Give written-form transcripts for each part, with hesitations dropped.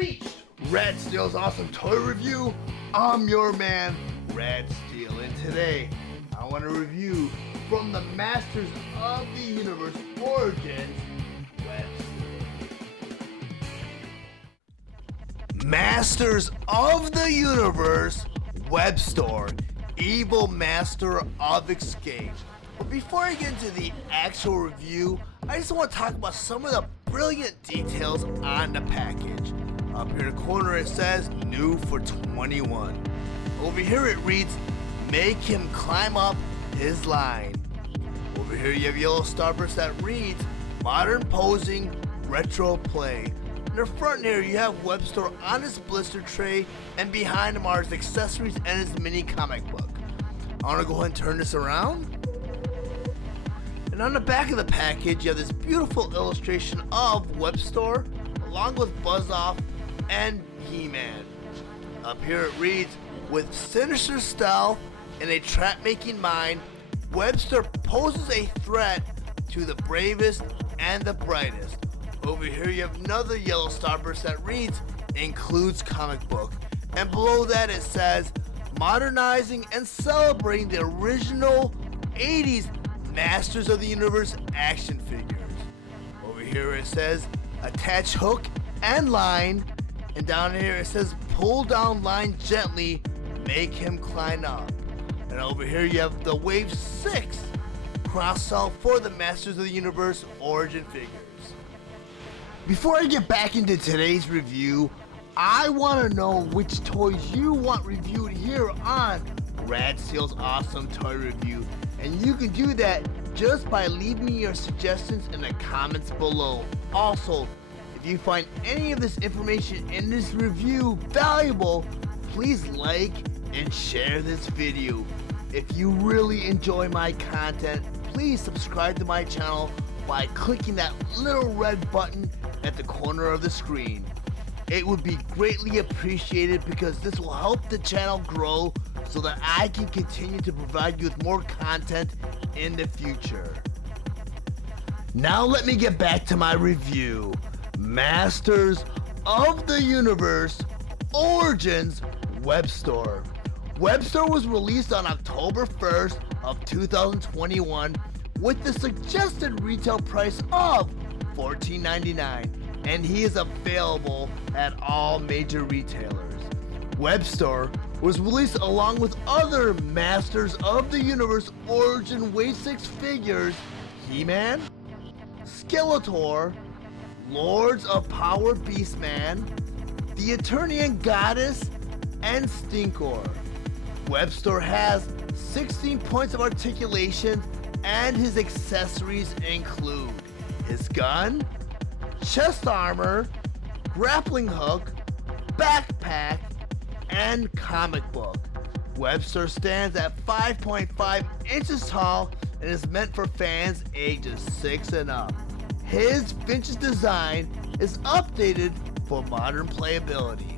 reached Red Steele's awesome toy review. I'm your man, Red Steele, and today I want to review from the Masters of the Universe Origins Webstor. Masters of the Universe Webstor, Evil Master of Escape. But before I get into the actual review, I just want to talk about some of the brilliant details on the package. Up here in the corner it says new for 21. Over here it reads, make him climb up his line. Over here you have yellow starburst that reads, modern posing, retro play. In the front here you have Webstor on his blister tray, and behind him are his accessories and his mini comic book. I want to go ahead and turn this around. And on the back of the package, you have this beautiful illustration of Webstor, along with Buzz-Off and He-Man. Up here it reads, with sinister stealth and a trap-making mind, Webstor poses a threat to the bravest and the brightest. Over here you have another yellow starburst that reads, includes comic book. And below that it says, modernizing and celebrating the original 80s Masters of the Universe action figures. Over here it says attach hook and line, and down here it says pull down line gently, make him climb up. And over here you have the Wave 6 cross-sell for the Masters of the Universe origin figures. Before I get back into today's review, I want to know which toys you want reviewed here on Rad Steele's Awesome Toy Review. And you can do that just by leaving me your suggestions in the comments below. Also, if you find any of this information in this review valuable, please like and share this video. If you really enjoy my content, please subscribe to my channel by clicking that little red button at the corner of the screen. It would be greatly appreciated because this will help the channel grow so that I can continue to provide you with more content in the future. Now let me get back to my review. Masters of the Universe Origins Webstor. Webstor was released on October 1st of 2021 with the suggested retail price of $14.99, and he is available at all major retailers. Webstor was released along with other Masters of the Universe Origin Wave 6 figures, He-Man, Skeletor, Lords of Power Beastman, the Eternian Goddess, and Stinkor. Webstor has 16 points of articulation, and his accessories include his gun, chest armor, grappling hook, backpack, and comic book. Webstor stands at 5.5 inches tall and is meant for fans ages 6 and up. His vintage design is updated for modern playability.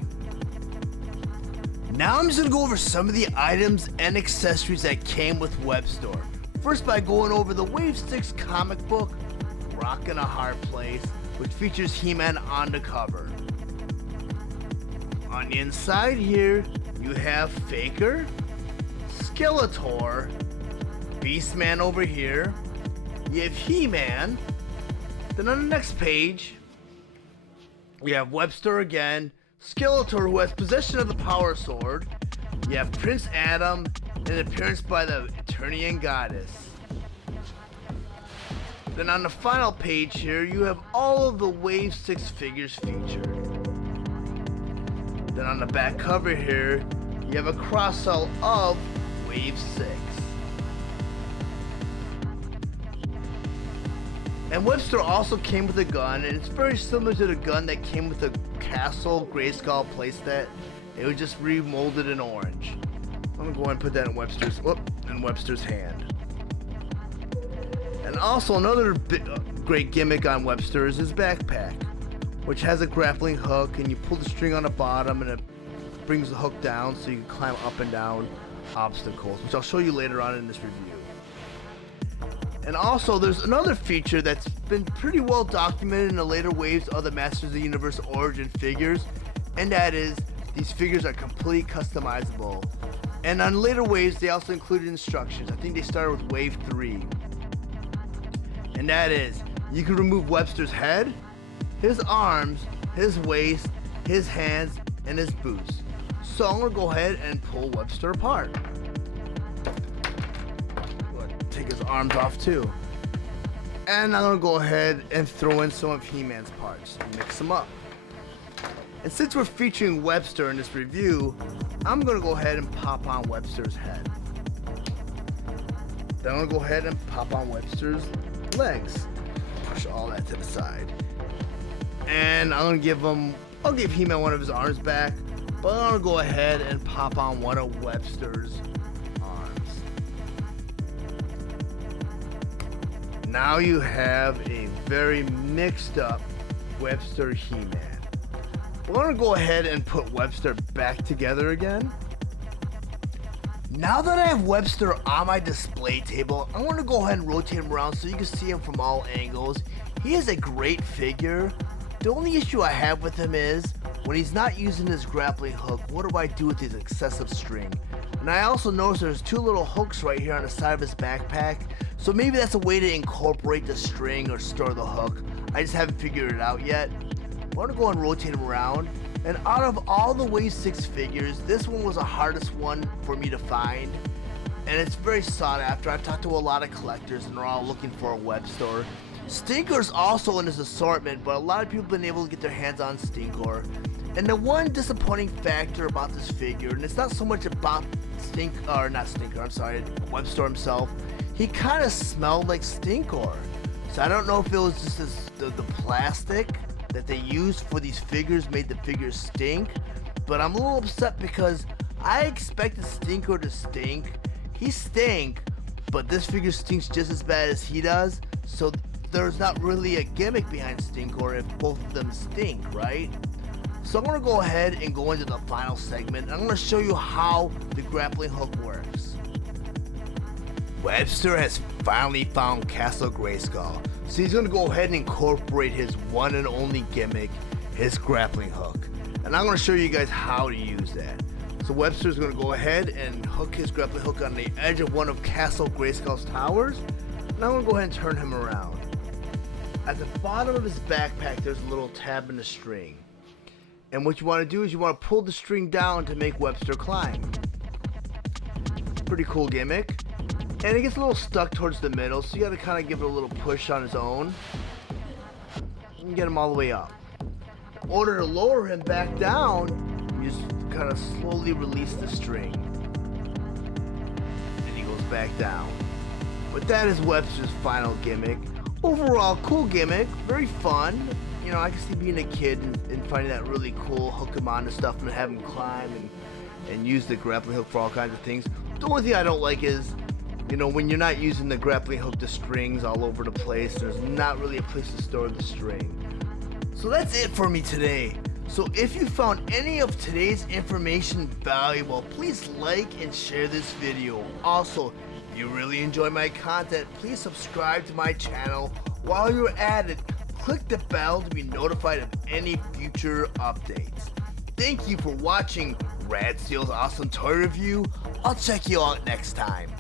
Now I'm just going to go over some of the items and accessories that came with Webstor. First by going over the Wave 6 comic book, Rockin' a Hard Place, which features He-Man on the cover. On the inside here, you have Faker, Skeletor, Beastman over here, you have He-Man, then on the next page, we have Webstor again, Skeletor who has possession of the Power Sword, you have Prince Adam, and an appearance by the Eternian Goddess. Then on the final page here, you have all of the Wave 6 figures featured. Then on the back cover here, you have a cross-sell of Wave 6. And Webstor also came with a gun, and it's very similar to the gun that came with the Castle Grayskull playset. It was just remolded in orange. I'm gonna go ahead and put that in Webstor's hand. And also another great gimmick on Webstor is his backpack, which has a grappling hook, and you pull the string on the bottom and it brings the hook down so you can climb up and down obstacles, which I'll show you later on in this review. And also there's another feature that's been pretty well documented in the later waves of the Masters of the Universe origin figures, and that is these figures are completely customizable. And on later waves, they also included instructions. I think they started with wave 3. And that is, you can remove Webster's head, his arms, his waist, his hands, and his boots. So I'm gonna go ahead and pull Webster apart. Take his arms off too. And I'm gonna go ahead and throw in some of He-Man's parts, mix them up. And since we're featuring Webster in this review, I'm gonna go ahead and pop on Webster's head. Then I'm gonna go ahead and pop on Webster's legs. Push all that to the side. And I'll give He-Man one of his arms back, but I'm gonna go ahead and pop on one of Webster's arms. Now you have a very mixed up Webster He-Man. We're gonna go ahead and put Webster back together again. Now that I have Webster on my display table, I'm gonna go ahead and rotate him around so you can see him from all angles. He is a great figure. The only issue I have with him is, when he's not using his grappling hook, what do I do with his excessive string? And I also notice there's 2 little hooks right here on the side of his backpack, so maybe that's a way to incorporate the string or store the hook. I just haven't figured it out yet. I'm gonna go and rotate him around. And out of all the Wave 6 figures, this one was the hardest one for me to find. And it's very sought after. I've talked to a lot of collectors and they're all looking for a Webster. Stinkor's also in this assortment, but a lot of people have been able to get their hands on Stinkor. And the one disappointing factor about this figure, and it's not so much about Webster himself, he kind of smelled like Stinkor. So I don't know if it was just the plastic that they used for these figures made the figures stink, but I'm a little upset because I expected Stinkor to stink. He stank, but this figure stinks just as bad as he does, so there's not really a gimmick behind Stinkor if both of them stink, right? So I'm gonna go ahead and go into the final segment, and I'm gonna show you how the grappling hook works. Webster has finally found Castle Grayskull, so he's gonna go ahead and incorporate his one and only gimmick, his grappling hook. And I'm gonna show you guys how to use that. So Webster's gonna go ahead and hook his grappling hook on the edge of one of Castle Grayskull's towers, and I'm gonna go ahead and turn him around. At the bottom of his backpack, there's a little tab in the string. And what you wanna do is you wanna pull the string down to make Webster climb. Pretty cool gimmick. And it gets a little stuck towards the middle, so you gotta kind of give it a little push on his own and get him all the way up. In order to lower him back down, you just kind of slowly release the string. And he goes back down. But that is Webster's final gimmick. Overall, cool gimmick, very fun. You know, I can see being a kid and finding that really cool, hook him onto stuff and have him climb and use the grappling hook for all kinds of things. The only thing I don't like is, you know, when you're not using the grappling hook, the strings all over the place, there's not really a place to store the string. So that's it for me today. So if you found any of today's information valuable, please like and share this video. Also, if you really enjoy my content, please subscribe to my channel. While you're at it, click the bell to be notified of any future updates. Thank you for watching Rad Steele's Awesome Toy Review. I'll check you out next time.